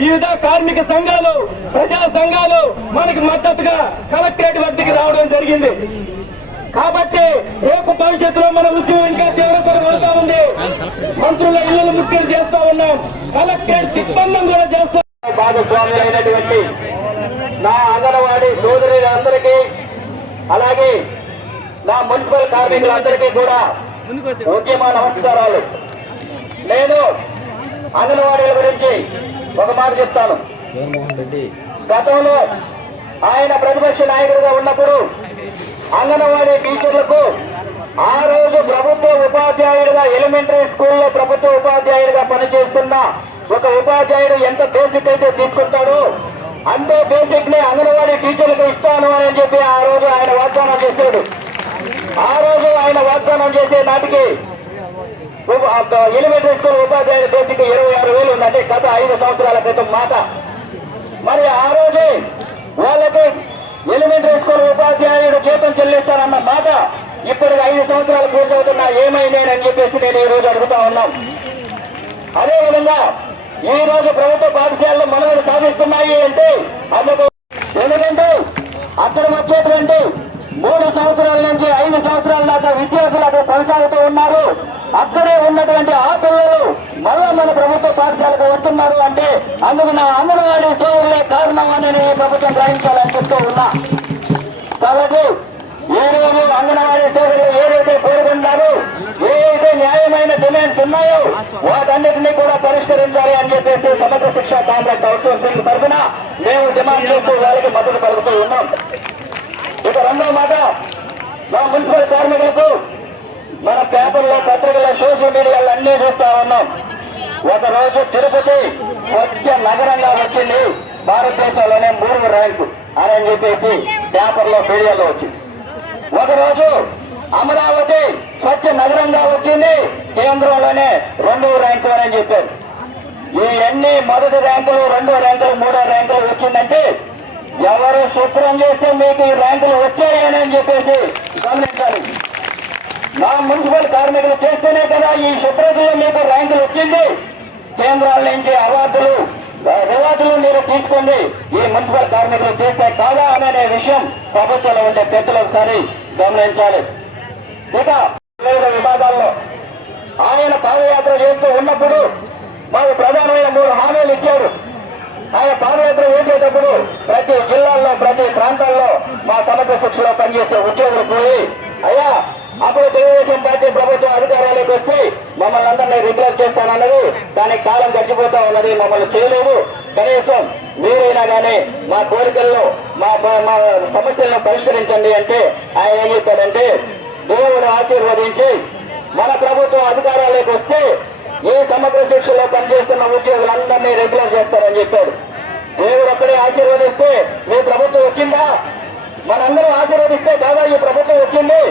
వివిధ కార్మిక సంఘాలు, ప్రజా సంఘాలు మనకు మద్దతుగా కలెక్టరేట్ వద్దకు రావడం జరిగింది. కాబట్టి రేపు భవిష్యత్తులో మన ఉద్యమం ఇంకా తీవ్రతరం అవుతా ఉంది. మంత్రుల ఇళ్లను ముఖ్యం చేస్తా ఉన్నాం, కలెక్టరేట్ దిగ్బంధం కూడా చేస్తాం. భాగస్వాములు అయినటువంటి నా అంగన్వాడీ సోదరులందరికీ, అలాగే నా మున్సిపల్ కార్మికులందరికీ కూడా ఉద్యమ నమస్కారాలు. నేను అంగన్వాడీల గురించి ఒక మాట చెప్తాను. గతంలో ఆయన ప్రతిపక్ష నాయకుడిగా ఉన్నప్పుడు అంగన్వాడీ టీచర్లకు ఆ రోజు ప్రభుత్వ ఉపాధ్యాయుడిగా, ఎలిమెంటరీ స్కూల్లో ప్రభుత్వ ఉపాధ్యాయుడిగా పనిచేస్తున్న ఒక ఉపాధ్యాయుడు ఎంత బేసిక్ అయితే తీసుకుంటాడో అంతే బేసిక్ ని అంగన్వాడీ టీచర్లకు ఇస్తాను అని చెప్పి ఆ రోజు ఆయన వాగ్దానం చేశాడు. ఆ రోజు ఆయన వాగ్దానం చేసే నాటికి ఎలిమెంటరీ స్కూల్ ఉపాధ్యాయుడు బేసిక్ 26,000 ఉందంటే గత 5 సంవత్సరాల క్రితం మాట. మరి ఆ రోజే వాళ్ళకి ఎలిమెంటరీ స్కూల్ ఉపాధ్యాయుడు జీతం చెల్లిస్తారన్న మాట ఇప్పటికి 5 సంవత్సరాలు పూర్తవుతున్నా ఏమైందని చెప్పేసి నేను ఈ రోజు అడుగుతా ఉన్నాం. అదేవిధంగా ఈ రోజు ప్రభుత్వ పాఠశాలలు మనుగడ సాధిస్తున్నాయి అంటే అందుకు ఎందుకంటే అక్కడ వచ్చేటువంటి 3 సంవత్సరాల నుంచి 5 సంవత్సరాల దాకా విద్యార్థులు అక్కడ కొనసాగుతూ ఉన్నారు. అక్కడే ఉన్నటువంటి ఆ పిల్లలు మళ్ళా మన ప్రభుత్వ పాఠశాలకు వస్తున్నారు అంటే అందుకు నా అంగన్వాడీ సోదరులే కారణం అని నేను ప్రభుత్వం గ్రహించాలని చెప్తూ ఉన్నా. కాబట్టి ఈ రోజు అంగన్వాడీ సోదరులు ఏదైతే కోరుకుంటారో, ఏదైతే న్యాయమైన డిమాండ్స్ ఉన్నాయో వాటన్నిటినీ కూడా పరిష్కరించాలి అని చెప్పేసి సమగ్ర శిక్ష కాంట్రాక్ట్ అవుట్సోర్సింగ్ తరఫున మేము డిమాండ్ చేస్తూ వారికి మద్దతు పలుకుతూ ఉన్నాం. ఇక రెండో మాట, మా మున్సిపల్ కార్మికులకు మన పేపర్లో, పత్రికల్లో, సోషల్ మీడియాలో అన్నీ చూస్తా ఉన్నాం. ఒకరోజు తిరుపతి స్వచ్ఛ నగరంగా వచ్చింది, భారతదేశంలోనే 3వ ర్యాంకు అని చెప్పేసి పేపర్లో, మీడియాలో వచ్చింది. ఒకరోజు అమరావతి స్వచ్ఛ నగరంగా వచ్చింది, కేంద్రంలోనే 2వ ర్యాంకు అని చెప్పారు. ఈ అన్ని మొదటి ర్యాంకులు, 2వ ర్యాంకులు, 3వ ర్యాంకులు వచ్చిందంటే ఎవరు శుభ్రం చేస్తే మీకు ఈ ర్యాంకులు వచ్చాయని చెప్పేసి గమనించాలి. నా మున్సిపల్ కార్మికులు చేస్తేనే కదా ఈ శుభ్రతలో మీకు ర్యాంకులు వచ్చింది. కేంద్రాల నుంచి అవార్డులు, రివార్డులు మీరు తీసుకోండి, ఈ మున్సిపల్ కార్మికులు చేస్తే కాదా అనే విషయం ప్రభుత్వంలో ఉండే పెద్దలు ఒకసారి గమనించాలి. ఇక వివిధ విభాగాల్లో ఆయన పాదయాత్ర చేస్తూ ఉన్నప్పుడు మాకు ప్రధానమైన 3 హామీలు ఇచ్చారు. ఆయన పాదయాత్ర చేసేటప్పుడు ప్రతి జిల్లాల్లో, ప్రతి ప్రాంతాల్లో మా సమగ్ర శిక్షలో పనిచేసే ఉద్యోగులు పోయి, అయ్యా అప్పుడు తెలుగుదేశం పార్టీ ప్రభుత్వం అధికారానికి వస్తే మమ్మల్ని అందరినీ రెగ్యులర్ చేస్తానన్నది, దానికి కాలం గడిచిపోతా ఉన్నది, మమ్మల్ని చేయలేదు. కనీసం మీరైనా కానీ మా కోరికల్లో, మా సమస్యలను పరిష్కరించండి అంటే ఆయన ఏం చెప్పాడంటే, దేవుడు ఆశీర్వదించి మన ప్రభుత్వం అధికారాలకు వస్తే ఈ సమగ్ర శిక్షలో పనిచేస్తున్న ఉద్యోగులందరినీ రెగ్యులర్ చేస్తారని చెప్పాడు. దేవుడు ఒక్కడే ఆశీర్వదిస్తే మీ ప్రభుత్వం వచ్చిందా? మనందరూ ఆశీర్వదిస్తే కాదా ఈ ప్రభుత్వం వచ్చింది?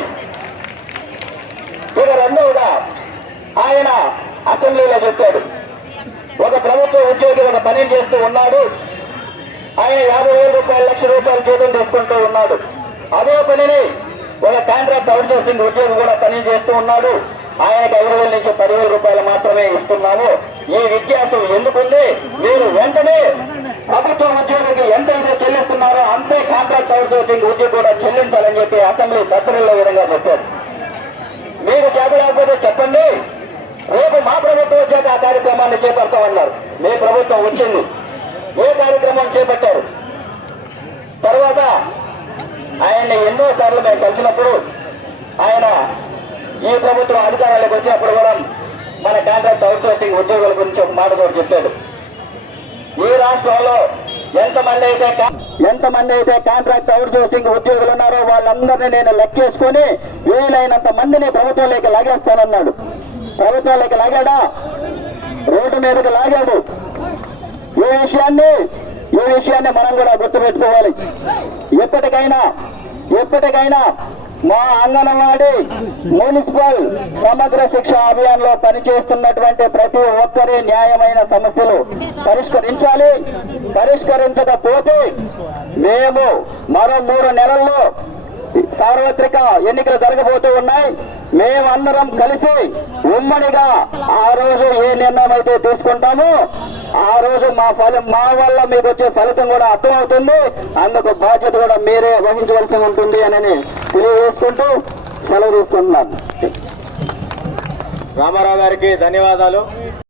ఇక రెండవగా ఆయన అసెంబ్లీలో చెప్పాడు, ఒక ప్రభుత్వ ఉద్యోగి ఒక పని చేస్తూ ఉన్నాడు, ఆయన 50,000 రూపాయలు, 1,00,000 రూపాయలు జీతం తీసుకుంటూ ఉన్నాడు. అదే పనిని ఒక కాంట్రాక్ట్ అవుట్సోర్సింగ్ ఉద్యోగి కూడా పని చేస్తూ ఉన్నాడు, ఆయనకు 5,000 నుంచి 10,000 రూపాయలు మాత్రమే ఇస్తున్నాము. ఈ వ్యత్యాసం ఎందుకుంది? మీరు వెంటనే ప్రభుత్వ ఉద్యోగికి ఎంతైతే చెల్లిస్తున్నారో అంతే కాంట్రాక్ట్ అవుట్సోర్సింగ్ ఉద్యోగి కూడా చెల్లించాలని చెప్పి అసెంబ్లీ దత్తరిలో విధంగా చెప్పారు. మీకు చేపలేకపోతే చెప్పండి, రేపు మా ప్రభుత్వం వచ్చాక ఆ కార్యక్రమాన్ని చేపడతామన్నారు. మీ ప్రభుత్వం వచ్చింది, ఏ కార్యక్రమం చేపట్టారు? తర్వాత ఆయన్ని ఎన్నోసార్లు మేము కలిసినప్పుడు ఆయన ఈ ప్రభుత్వం అధికారాలకు వచ్చినప్పుడు కూడా మన కాంట్రాక్ట్ అవుట్సోర్సింగ్ ఉద్యోగుల గురించి ఒక మాట కూడా చెప్పాడు. ఈ రాష్ట్రంలో ఎంతమంది అయితే కాంట్రాక్ట్ అవుట్సోర్సింగ్ ఉద్యోగులు ఉన్నారో వాళ్ళందరినీ నేను లెక్కేసుకుని వీలైనంత మందిని ప్రభుత్వంలోకి లాగేస్తానన్నాడు. ప్రభుత్వంలోకి లాగాడా? రోడ్డు మీదకి లాగాడు. ఈ విషయాన్ని మనం కూడా గుర్తుపెట్టుకోవాలి. ఎప్పటికైనా మా అంగన్వాడీ మున్సిపల్ సమగ్ర శిక్ష అభియాన్ లో పనిచేస్తున్నటువంటి ప్రతి ఒక్కరి న్యాయమైన సమస్యలు పరిష్కరించాలి. పరిష్కరించకపోతే మేము మరో 3 నెలల్లో సార్వత్రిక ఎన్నికలు జరగబోతూ ఉన్నాయి. మేమందరం కలిసి ఉమ్మడిగా ఆ రోజు ఏ నిర్ణయం అయితే తీసుకుంటామో ఆ రోజు మా వల్ల మీకు వచ్చే ఫలితం కూడా అర్థమవుతుంది. అందుకు బాధ్యత కూడా మీరే వహించవలసి ఉంటుంది అని తెలియజేసుకుంటూ సెలవు తీసుకుంటున్నాను. రామారావు గారికి ధన్యవాదాలు.